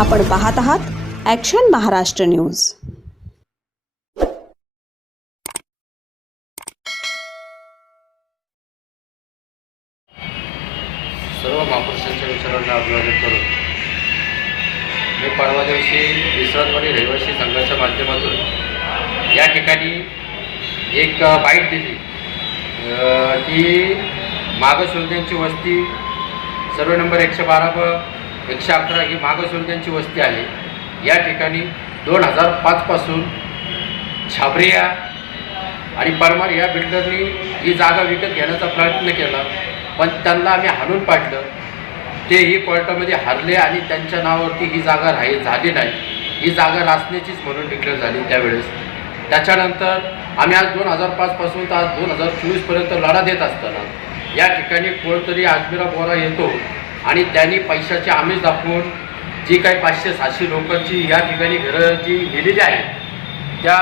आपण पाहत आहात ॲक्शन महाराष्ट्र न्यूज सर्व महापुरुषांच्या विचारांना अभिवादन करून मी परवा दिवशी विश्रांतवाडी रहिवासी संघाच्या माध्यमातून या ठिकाणी एक बाईट दिली. की मागासवर्गीयांची वस्ती सर्व नंबर एकशे बारा व एकशे अकरा ही मागासवर्गीयांची वस्ती आहे. या ठिकाणी दोन हजार पाचपासून छाबरिया आणि परमार या बिल्डरनी ही जागा विकत घेण्याचा प्रयत्न केला. पण त्यांना आम्ही हाणून पाडलं. तेही कोर्टामध्ये हरले आणि त्यांच्या नावावरती ही जागा राही झाली नाही. ही जागा रासण्याचीच म्हणून डिक्लेअर झाली त्यावेळेस. त्याच्यानंतर आम्ही आज दोन हजार पाचपासून तर आज दोन हजार चोवीसपर्यंत लढा देत असताना या ठिकाणी कोणतरी आजमिरा बोरा येतो. आणि त्यांनी पैशाचे आमिष दाखवून जी काही पाचशे सातशे लोकांची या ठिकाणी घरं जी गेलेली आहेत त्या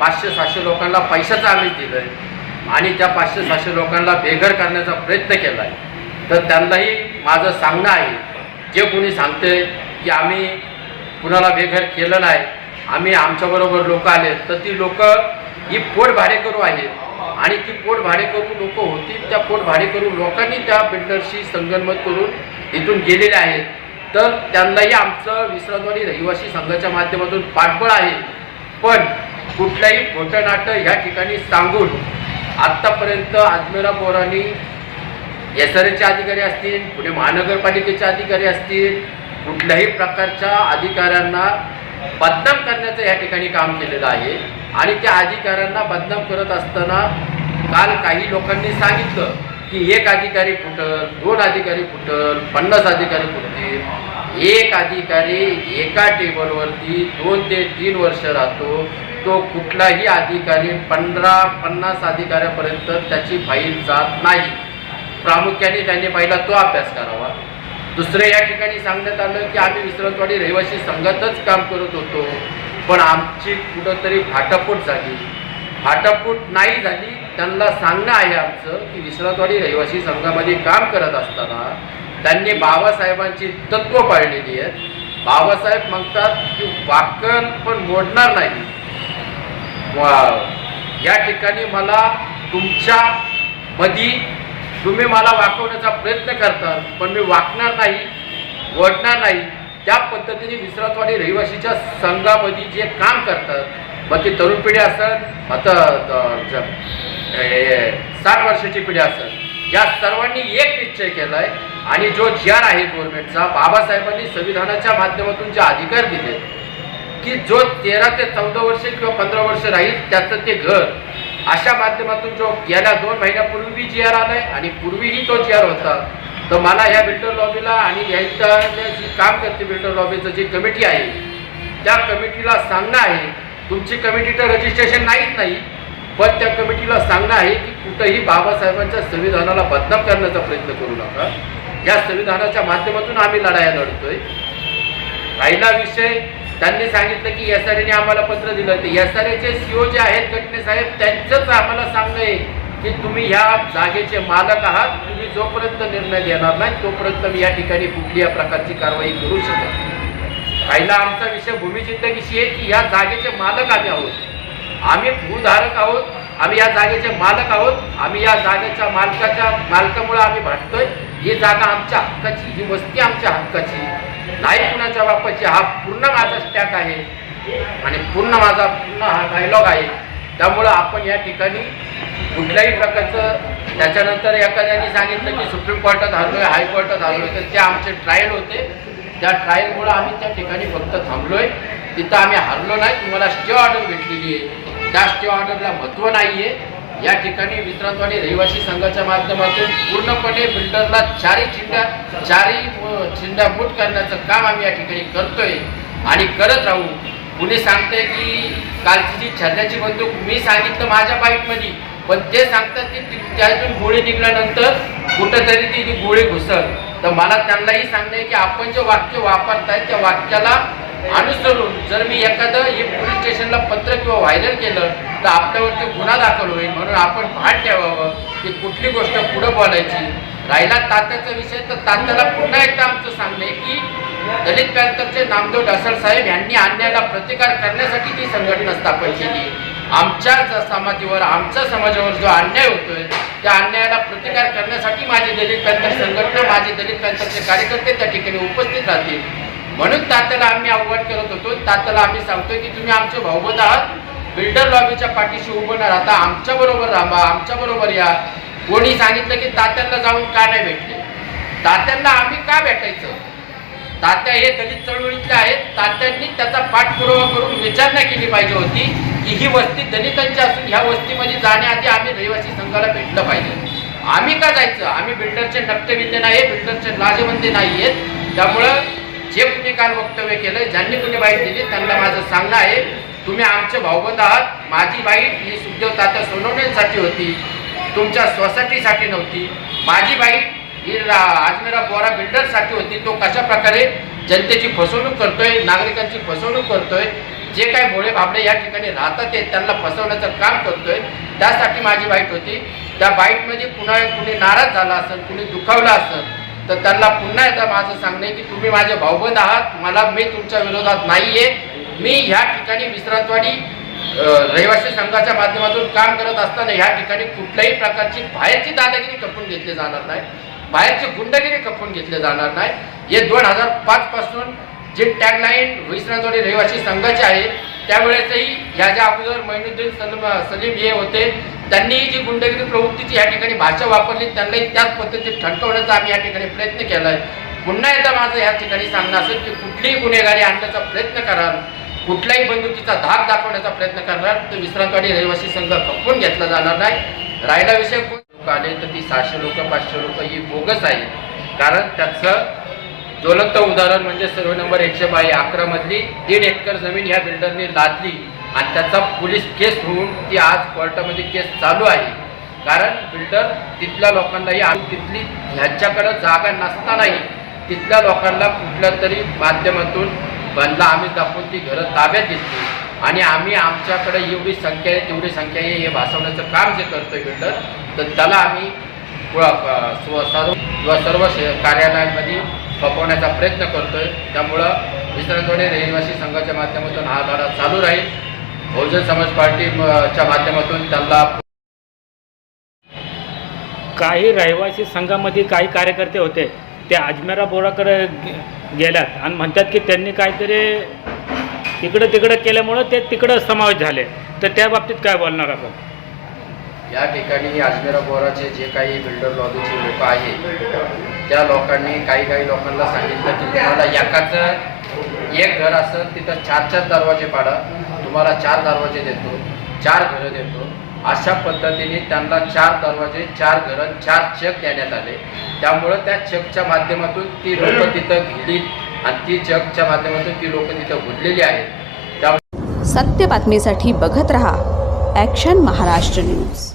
पाचशे सातशे लोकांना पैशाचं आमिष दिलं आहे आणि त्या पाचशे सातशे लोकांना बेघर करण्याचा प्रयत्न केला आहे तर त्यांनाही माझं सांगणं आहे जे कोणी सांगते की आम्ही कुणाला बेघर केलं नाही आम्ही आमच्याबरोबर लोक आले तर ती लोकं ही पोट भाडेकरू आहेत. आणि ती पोट भाडेकरू लोक होती त्या पोट भाडेकरू लोकांनी त्या बिल्डरशी संगनमत करून इथून गेलेले आहेत. तर त्यांनाही आमचं विश्रांतवाडी रहिवासी संघाच्या माध्यमातून पाठबळ आहे. पण कुठल्याही खोटं नाटं या ठिकाणी सांगून आत्तापर्यंत आजमेरा पोरांनी एस आर एचे अधिकारी असतील पुणे महानगरपालिकेचे अधिकारी असतील कुठल्याही प्रकारच्या अधिकाऱ्यांना बदनाम करण्याचं या ठिकाणी काम केलेलं आहे. आणि त्या अधिकाऱ्यांना बदनाम करत असताना काल काही लोकांनी सांगितलं की एक अधिकारी फुटल दोन अधिकारी फुटल पन्नास अधिकारी फुटतील एक अधिकारी एका टेबलवरती दोन ते तीन वर्ष राहतो. तो कुठलाही अधिकारी पंधरा पन्नास अधिकाऱ्यापर्यंत त्याची फाईल जात नाही. प्रामुख्याने त्यांनी पहिला तो अभ्यास करावा. दुसरं या ठिकाणी सांगण्यात आलं की आम्ही विसरतवाडी रहिवासी संघातच काम करत होतो. पण आमची कुठंतरी फाटाफूट झाली. फाटाफूट नाही झाली त्यांना सांगणं आहे आमचं की विसरतवाडी रहिवासी संघामध्ये काम करत असताना त्यांनी बाबासाहेबांची तत्त्व पाळलेली आहेत. बाबासाहेब म्हणतात की वाकण पण मोडणार नाही. वा- या ठिकाणी मला तुमच्या मधी तुम्ही मला वाकवण्याचा प्रयत्न करता पण मी वाकणार नाही वडणार नाही. त्या पद्धतीने विसरातवाडी रहिवासीच्या संघामध्ये जे काम करतात मग ती तरुण पिढी असेल आता साठ वर्षाची पिढी असेल या सर्वांनी एक निश्चय केला आहे आणि जो जी आर आहे गव्हर्नमेंटचा बाबासाहेबांनी संविधानाच्या माध्यमातून जे अधिकार दिले की जो तेरा ते चौदा वर्ष किंवा पंधरा वर्ष राहील त्याचं ते घर अशा माध्यमातून जो गेल्या दोन महिन्यापूर्वी जी आर आलाय आणि पूर्वीही तो जी आर होता तर मला ह्या बिल्डर लॉबीला आणि यांच्या जी काम करते बिल्डर लॉबीचं जी कमिटी आहे त्या कमिटीला सांगणं आहे तुमची कमिटीचं रजिस्ट्रेशन नाहीच नाही पण त्या कमिटीला सांगणं आहे की कुठंही बाबासाहेबांच्या संविधानाला बदनाम करण्याचा प्रयत्न करू नका. या संविधानाच्या माध्यमातून आम्ही लढाया लढतोय. राहिला विषय त्यांनी सांगितलं की एस आर एने आम्हाला पत्र दिलं. ते एस आर एचे सीओ जे आहेत कटणे साहेब त्यांचंच आम्हाला सांगणं आहे की तुम्ही ह्या जागेचे मालक आहात तुम्ही जोपर्यंत निर्णय घेणार नाही तोपर्यंत मी या ठिकाणी कुठल्या प्रकारची कारवाई करू शकत पहिला राहिला आमचा विषय भूमिचिंतकीशी आहे की या जागेचे मालक आम्ही आहोत. आम्ही भूधारक आहोत आम्ही या जागेचे मालक आहोत आम्ही या जागेच्या मालकाच्या मालकामुळे आम्ही भांडतोय ही जागा आमच्या हक्काची ही वस्ती आमच्या हक्काची. नाही कुणाच्या बापाची हा पूर्ण माझा स्टॅक आहे. आणि पूर्ण माझा पूर्ण हा डायलॉग आहे. त्यामुळं आपण या ठिकाणी कुठल्याही प्रकारचं त्याच्यानंतर एखाद्याने सांगितलं की सुप्रीम कोर्टात हरलोय हायकोर्टात हरलोय तर ते आमचे ट्रायल होते. त्या ट्रायलमुळं आम्ही त्या ठिकाणी फक्त थांबलोय. तिथं आम्ही हरलो नाही. तुम्हाला स्टे ऑर्डर भेटलेली आहे. त्या स्टे ऑर्डरला महत्त्व नाही आहे या ठिकाणी विश्रांतवाडी रहिवासी संघाच्या माध्यमातून पूर्णपणे बिल्डरला चारही चिंड्या चारही चिंड्या बूट करण्याचं काम आम्ही या ठिकाणी करतोय. आणि करत राहू. कुणी सांगते की कालची जी छर्याची बंदूक मी सांगितलं माझ्या बाईकमध्ये. पण ते सांगतात की त्यातून गोळी निघाल्यानंतर कुठंतरी ती ती गोळी घुसल. तर मला त्यांनाही सांगणं आहे की आपण जे वाक्य वापरताय त्या वाक्याला अनुसरून जर मी एखादं हे पोलीस स्टेशनला पत्र किंवा व्हायरल केलं तर आपल्यावरती गुन्हा दाखल होईल. म्हणून आपण भान ठेवावं की कुठली गोष्ट पुढं बोलायची. राहिला तात्याचा विषय तर तात्याला पुन्हा एकदा आमचं सांगणं आहे की दलित पॅंथरचे नामदेव ढासळ साहेब यांनी अन्यायाला प्रतिकार करण्यासाठी ती संघटना स्थापन केली. आमच्या समाजावर आमच्या समाजावर जो अन्याय होतोय त्या अन्यायाला प्रतिकार करण्यासाठी माझी दलित पॅंथर संघटना माझे दलित पॅंथरचे कार्यकर्ते त्या ठिकाणी उपस्थित राहतील. म्हणून तात्याला आम्ही आव्हान करत होतो. तात्याला आम्ही सांगतोय की तुम्ही आमचे भाऊबंद आहात. बिल्डर लॉबीच्या पाठीशी उभं न राहता आमच्या बरोबर राहा आमच्या बरोबर या. कोणी सांगितलं की तात्यांना जाऊन का नाही भेटले? तात्यांना आम्ही का भेटायचं? तात्या हे दलित चळवळीतले आहेत. तात्यांनी त्याचा पाठपुरावा करून विचारणा केली पाहिजे होती की ही वस्ती दलितांची असून ह्या वस्तीमध्ये जाण्याआधी आम्ही रहिवासी संघाला भेटलं पाहिजे. आम्ही का जायचं? आम्ही बिल्डरचे नक्तविंदे नाही बिल्डरचे लाजवंदे नाही आहेत त्यामुळं जे कुणी काल वक्तव्य केलं ज्यांनी कुणी बाईट दिली त्यांना माझं सांगणं आहे तुम्ही आमचे भाऊबंद आहात माझी बाईट ही सुखदेव तात्या सोनवण्यासाठी होती तुमच्या सोसायटीसाठी नव्हती माझी बाईट ही आजमेरा बोरा बिल्डरसाठी होती तो कशा प्रकारे जनतेची फसवणूक करतोय नागरिकांची फसवणूक करतोय जे काय भोळे भाबडे या ठिकाणी राहतात ते त्यांना फसवण्याचं काम करतोय त्यासाठी माझी बाईट होती. त्या बाईटमध्ये पुन्हा कुणी नाराज झाला असेल कुणी दुखावलं असेल तर त्यांना पुन्हा एकदा माझं सांगणं की तुम्ही माझे भाऊबंद आहात मला मी तुमच्या विरोधात नाहीये. मी ह्या ठिकाणी विश्रांतवाडी रहिवासी संघाच्या माध्यमातून काम करत असताना ह्या ठिकाणी कुठल्याही प्रकारची बाहेरची दादागिरी खपून घेतली जाणार नाही. बाहेरची गुंडगिरी खपून घेतली जाणार नाही. हे दोन हजार पाचपासून जे टॅगलाईन विश्रांतवाडी रहिवासी संघाचे आहे त्यावेळेसही ह्या ज्या अगोदर मैनुद्दीन सलम सलीम हे होते त्यांनीही जी गुंडगिरी प्रवृत्तीची या ठिकाणी भाषा वापरली त्यांनाही त्याच पद्धतीत ठणकवण्याचा आम्ही या ठिकाणी प्रयत्न केला आहे पुन्हा एकदा माझं या ठिकाणी सांगणं असेल की कुठलीही गुन्हेगारी आणण्याचा प्रयत्न कराल कुठल्याही बंदुकीचा धाक दाखवण्याचा प्रयत्न करणार तर विश्रांतवाडी रहिवासी संघ खपवून घेतला जाणार नाही. राहिला विषय कोण? लोक आले तर ती सहाशे लोक पाचशे लोक ही बोगस आहे. कारण त्याचं ज्वलंत उदाहरण म्हणजे सर्व नंबर एकशे बाई अकरा मधली दीड एकर जमीन ह्या बिल्डरने लादली. आणि त्याचा पोलीस केस होऊन ती आज कोर्टामध्ये केस चालू आहे. कारण बिल्डर तिथल्या लोकांनाही आणि तिथली ह्यांच्याकडं जागा नसतानाही तिथल्या लोकांना कुठल्या तरी माध्यमातून बनला आम्ही दाखवून ती घरं ताब्यात घेतली. आणि आम्ही आमच्याकडे एवढी संख्या आहे तेवढी संख्या आहे हे भासवण्याचं काम जे करतोय बिल्डर तर त्याला आम्ही स्व- सर्व व सर्व शे- कार्यालयांमध्ये खपवण्याचा प्रयत्न करतोय. त्यामुळं विश्रांतवाडी रहिवासी संघाच्या माध्यमातून हा लढा चालू राहील. बहुजन समाज पार्टी च्या माध्यमातून त्यांना काही रहिवासी संघामध्ये काही कार्यकर्ते होते. ते अजमेरा बोराकडे गेल्यात आणि म्हणतात की त्यांनी काहीतरी इकडं तिकडं केल्यामुळं ते तिकडं समावेश झाले. तर त्या बाबतीत काय बोलणार आपण? या ठिकाणी अजमेरा बोराचे जे काही बिल्डर लॉबीचे लोक आहेत त्या लोकांनी काही काही लोकांना सांगितलं की तुम्हाला एकाचं एक घर असं तिथं चार चार दरवाजे पाडा तुम्हाला चार दरवाजे देतो चार घरं देतो. अशा पद्धतीने त्यांना चार दरवाजे चार घरं चार चेक देण्यात आले. त्यामुळं त्या चेकच्या माध्यमातून ती लोक तिथं गेली आणि ती चेकच्या माध्यमातून ती लोक तिथं घुरलेली आहेत. त्या सत्य बातमीसाठी बघत रहा ॲक्शन महाराष्ट्र न्यूज